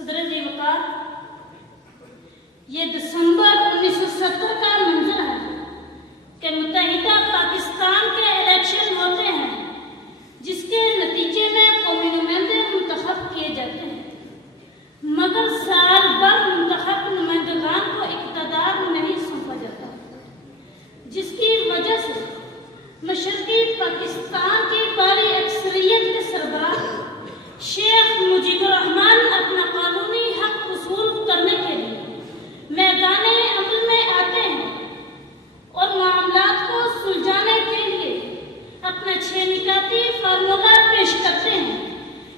صدر جی وقار، یہ دسمبر 1970 کا منظر ہے کہ متحدہ پاکستان کے الیکشن ہوتے ہیں جس کے نتیجے میں قومی نمائندے منتخب کیے جاتے ہیں، مگر سال بھر منتخب نمائندگان کو اقتدار نہیں سونپا جاتا، جس کی وجہ سے مشرقی پاکستان کی بڑی اکثریت کے سربراہ شیخ مجیب الرحمان اپنا قانونی حق وصول کرنے کے لیے میدان عمل میں آتے ہیں اور معاملات کو سلجھانے کے لیے اپنا 6 نکاتی فارمولہ پیش کرتے ہیں،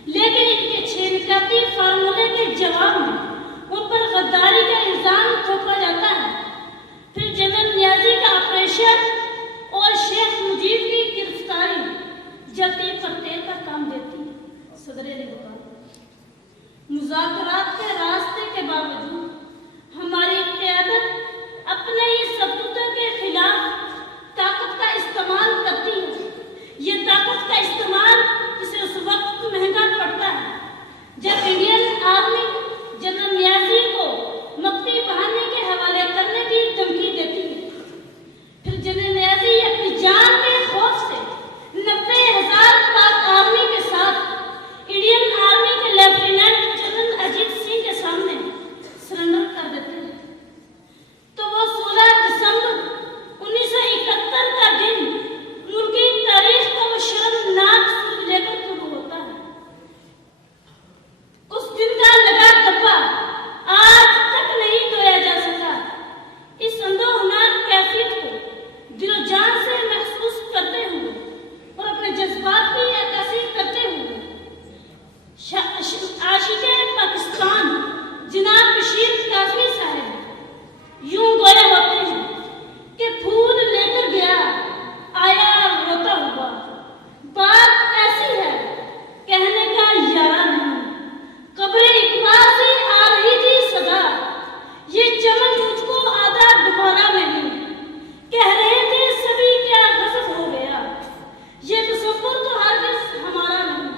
لیکن ان کے 6 نکاتی فارمولے کے جواب میں ان پر غداری کا الزام تھوپا جاتا ہے۔ پھر جنرل نیازی کا آپریشن اور شیخ مجیب کی گرفتاری جلدی پر تیل کا کام دیتی ہے۔ صدر وقار، مذاکرات کے راستے کے باوجود ہماری قیادت اپنے ہی ستوتوں کے خلاف طاقت کا استعمال کرتی ہے۔ یہ طاقت کا استعمال اسے اس وقت مہنگا پڑتا ہے جب انڈین آرمی جنرل نیازی کو مکتی بہانے کے حوالے کرنے کی دھمکی دیتی ہے۔ پھر جنرل نیازی اپنی جان کے خوف سے 90,000 پاک آرمی کے ساتھ انڈین آرمی کے لیفٹیننٹ جنرل اجیت سنگھ کے سامنے سرنڈر کر دیتے ہیں۔ تو وہ 16 دسمبر 1971 کا دن ملکی تاریخ کا وہ شرمناک سود لے کر شروع ہوتا ہے۔ اس دن کا لگا دبا آج تک نہیں دھویا جا سکا۔ اس اندوہناک کیفیت کو دل و جان سے محسوس کرتے ہوئے اور اپنے جذبات کی عکاسی کرتے ہوئے عاشق پاکستان جناب بشیر کافی صاحب یوں گویا ہوتے ہیں کہ پھول لے کر گیا آیا روتا ہوا، بات ایسی ہے کہنے کا یارہ نہیں، قبر اقبال سے آ رہی تھی صدا، یہ چمن مجھ کو آدھا دوبارہ نہیں، کہہ رہے تھے سبھی کیا غضب ہو گیا، یہ تصور تو ہرگز ہمارا نہیں۔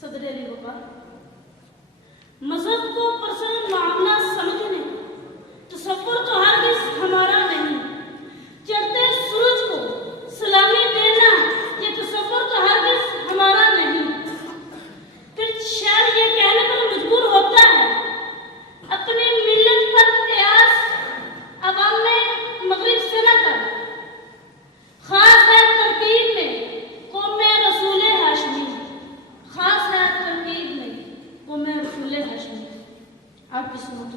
صدر وقار، مذہب کو پرسنل معاملہ سمجھنے تصور تو ہرگز ہمارا نہیں، چڑھتے سورج کو سلامی دینا یہ تصور تو ہرگز ہمارا نہیں۔ پھر شاعر یہ کہنے پر مجبور ہوتا ہے اپنی ملت پر قیاس عوام میں مغرب سے نہ کر، خاص ہے ترکیب میں قوم رسول ہاشمی، خاص ہے ترکیب میں قوم رسول ہاشمی۔ آپ کی سنت